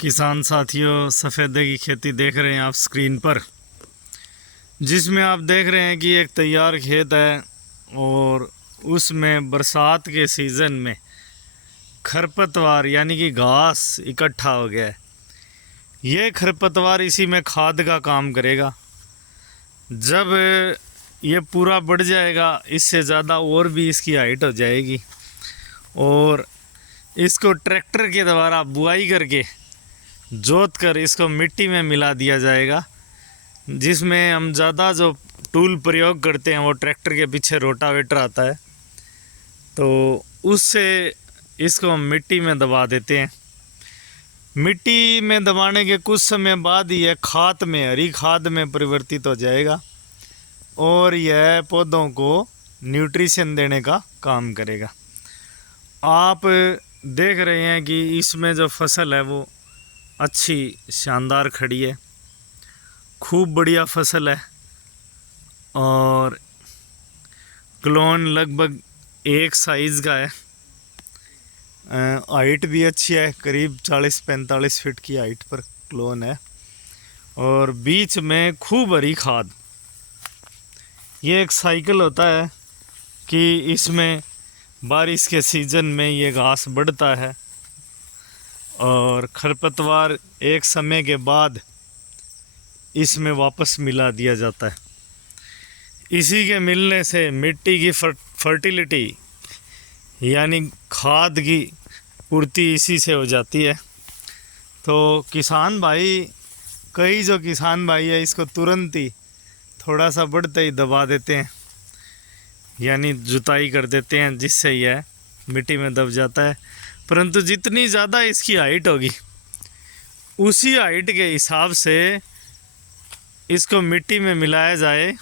किसान साथियों, सफ़ेदे की खेती देख रहे हैं आप स्क्रीन पर, जिसमें आप देख रहे हैं कि एक तैयार खेत है और उसमें बरसात के सीज़न में खरपतवार यानी कि घास इकट्ठा हो गया है। ये खरपतवार इसी में खाद का काम करेगा। जब ये पूरा बढ़ जाएगा, इससे ज़्यादा और भी इसकी हाइट हो जाएगी और इसको ट्रैक्टर के द्वारा बुआई करके जोत कर इसको मिट्टी में मिला दिया जाएगा। जिसमें हम ज़्यादा जो टूल प्रयोग करते हैं वो ट्रैक्टर के पीछे रोटावेटर आता है, तो उससे इसको हम मिट्टी में दबा देते हैं। मिट्टी में दबाने के कुछ समय बाद यह खाद में, हरी खाद में परिवर्तित हो जाएगा और यह पौधों को न्यूट्रिशन देने का काम करेगा। आप देख रहे हैं कि इसमें जो फसल है वो अच्छी शानदार खड़ी है, खूब बढ़िया फसल है और क्लोन लगभग एक साइज़ का है। हाइट भी अच्छी है, करीब 40-45 फीट की हाइट पर क्लोन है और बीच में खूब हरी खाद। ये एक साइकिल होता है कि इसमें बारिश के सीज़न में ये घास बढ़ता है और खरपतवार एक समय के बाद इसमें वापस मिला दिया जाता है। इसी के मिलने से मिट्टी की फर्टिलिटी यानी खाद की पूर्ति इसी से हो जाती है। तो किसान भाई, कई जो किसान भाई है इसको तुरंत ही थोड़ा सा बढ़ते ही दबा देते हैं, यानी जुताई कर देते हैं, जिससे यह मिट्टी में दब जाता है। परंतु जितनी ज़्यादा इसकी हाइट होगी उसी हाइट के हिसाब से इसको मिट्टी में मिलाया जाए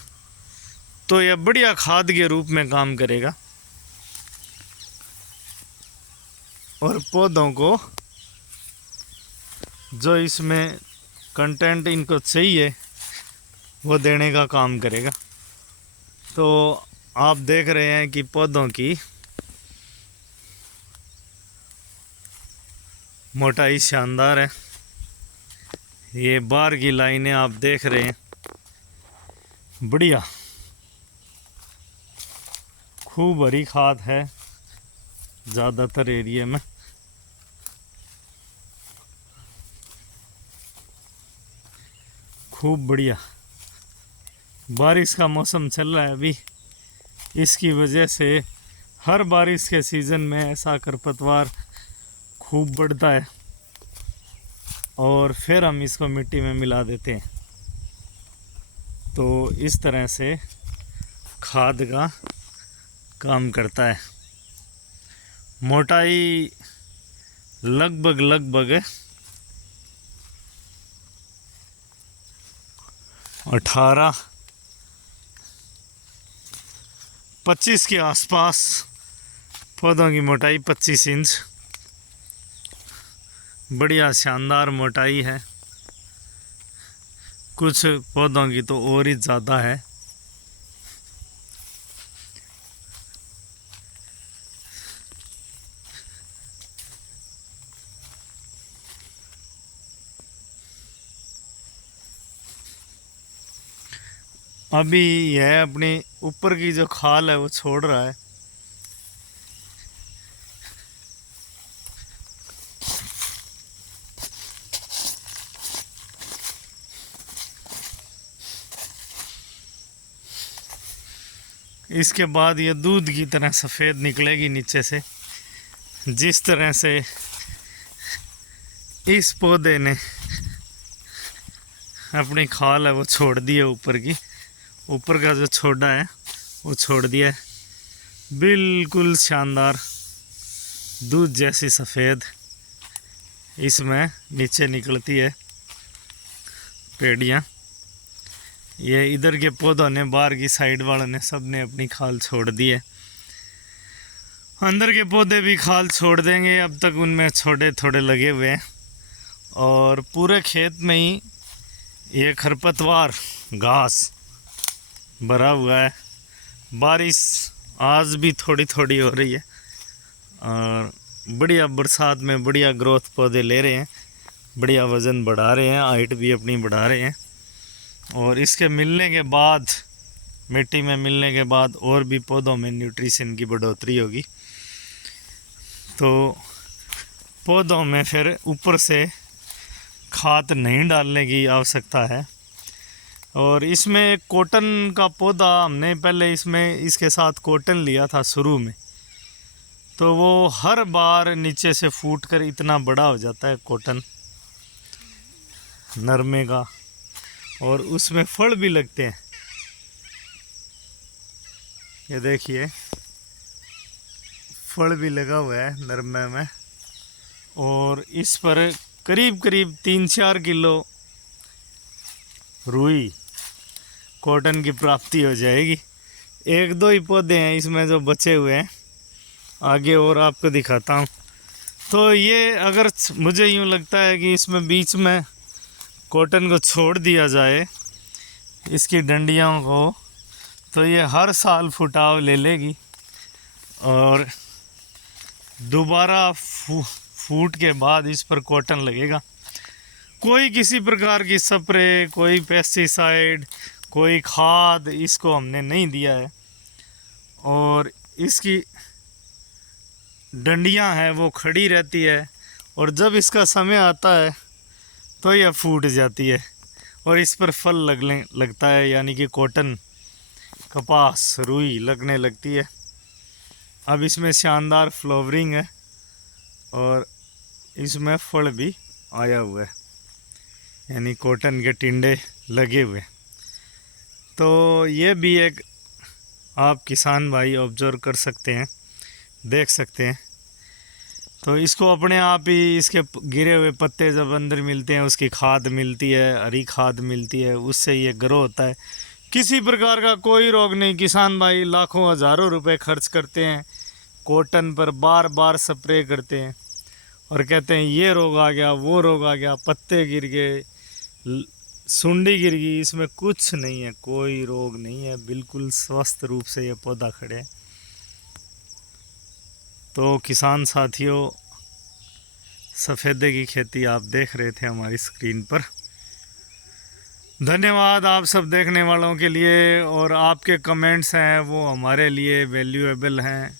तो यह बढ़िया खाद के रूप में काम करेगा और पौधों को जो इसमें कंटेंट इनको चाहिए वो देने का काम करेगा। तो आप देख रहे हैं कि पौधों की मोटाई शानदार है। ये बार की लाइनें आप देख रहे हैं, बढ़िया खूब हरी खाद है ज़्यादातर एरिया में। खूब बढ़िया बारिश का मौसम चल रहा है अभी, इसकी वजह से हर बारिश के सीज़न में ऐसा खरपतवार खूब बढ़ता है और फिर हम इसको मिट्टी में मिला देते हैं। तो इस तरह से खाद का काम करता है। मोटाई लगभग 18-25 के आसपास, पौधों की मोटाई 25 इंच, बढ़िया शानदार मोटाई है। कुछ पौधों की तो और ही ज़्यादा है। अभी यह अपनी ऊपर की जो खाल है वो छोड़ रहा है। इसके बाद ये दूध की तरह सफ़ेद निकलेगी नीचे से। जिस तरह से इस पौधे ने अपनी खाल है वो छोड़ दी है, ऊपर का जो छोड़ा है वो छोड़ दिया है। बिल्कुल शानदार दूध जैसी सफ़ेद इसमें नीचे निकलती है पेड़ियाँ। ये इधर के पौधों ने, बाहर की साइड वालों ने, सब ने अपनी खाल छोड़ दी है। अंदर के पौधे भी खाल छोड़ देंगे, अब तक उनमें छोटे थोड़े लगे हुए हैं और पूरे खेत में ही ये खरपतवार घास भरा हुआ है। बारिश आज भी थोड़ी थोड़ी हो रही है और बढ़िया बरसात में बढ़िया ग्रोथ पौधे ले रहे हैं। बढ़िया वज़न बढ़ा रहे हैं, हाइट भी अपनी बढ़ा रहे हैं। और इसके मिलने के बाद, मिट्टी में मिलने के बाद और भी पौधों में न्यूट्रिशन की बढ़ोतरी होगी। तो पौधों में फिर ऊपर से खाद नहीं डालने की आवश्यकता है। और इसमें एक कॉटन का पौधा हमने पहले इसके साथ कॉटन लिया था शुरू में, तो वो हर बार नीचे से फूट कर इतना बड़ा हो जाता है कॉटन नरमे का, और उसमें फल भी लगते हैं। ये देखिए फल भी लगा हुआ है नरमे में, और इस पर करीब करीब 3-4 किलो रुई कॉटन की प्राप्ति हो जाएगी। 1-2 ही पौधे हैं इसमें जो बचे हुए हैं, आगे और आपको दिखाता हूँ। तो ये अगर मुझे यूँ लगता है कि इसमें बीच में कॉटन को छोड़ दिया जाए, इसकी डंडियों को, तो ये हर साल फुटाव ले लेगी और दोबारा फूट के बाद इस पर कॉटन लगेगा। कोई किसी प्रकार की स्प्रे, कोई पेस्टिसाइड, कोई खाद इसको हमने नहीं दिया है। और इसकी डंडियां हैं वो खड़ी रहती है, और जब इसका समय आता है तो यह फूट जाती है और इस पर फल लगने लगता है, यानी कि कॉटन, कपास, रुई लगने लगती है। अब इसमें शानदार फ्लावरिंग है और इसमें फल भी आया हुआ है, यानी कॉटन के टिंडे लगे हुए। तो ये भी एक आप किसान भाई ऑब्जर्व कर सकते हैं, देख सकते हैं। तो इसको अपने आप ही इसके गिरे हुए पत्ते जब अंदर मिलते हैं, उसकी खाद मिलती है, हरी खाद मिलती है, उससे ये ग्रो होता है। किसी प्रकार का कोई रोग नहीं। किसान भाई लाखों हज़ारों रुपए खर्च करते हैं कॉटन पर, बार बार स्प्रे करते हैं और कहते हैं ये रोग आ गया, वो रोग आ गया, पत्ते गिर गए, सुंडी गिर गई। इसमें कुछ नहीं है, कोई रोग नहीं है, बिल्कुल स्वस्थ रूप से ये पौधा खड़े है। तो किसान साथियों, सफ़ेदे की खेती आप देख रहे थे हमारी स्क्रीन पर। धन्यवाद आप सब देखने वालों के लिए, और आपके कमेंट्स हैं वो हमारे लिए वैल्यूएबल हैं।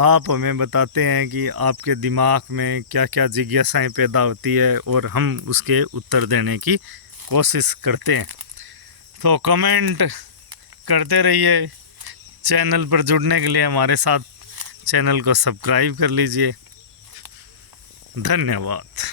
आप हमें बताते हैं कि आपके दिमाग में क्या क्या जिज्ञासाएं पैदा होती है और हम उसके उत्तर देने की कोशिश करते हैं। तो कमेंट करते रहिए। चैनल पर जुड़ने के लिए हमारे साथ चैनल को सब्सक्राइब कर लीजिए। धन्यवाद।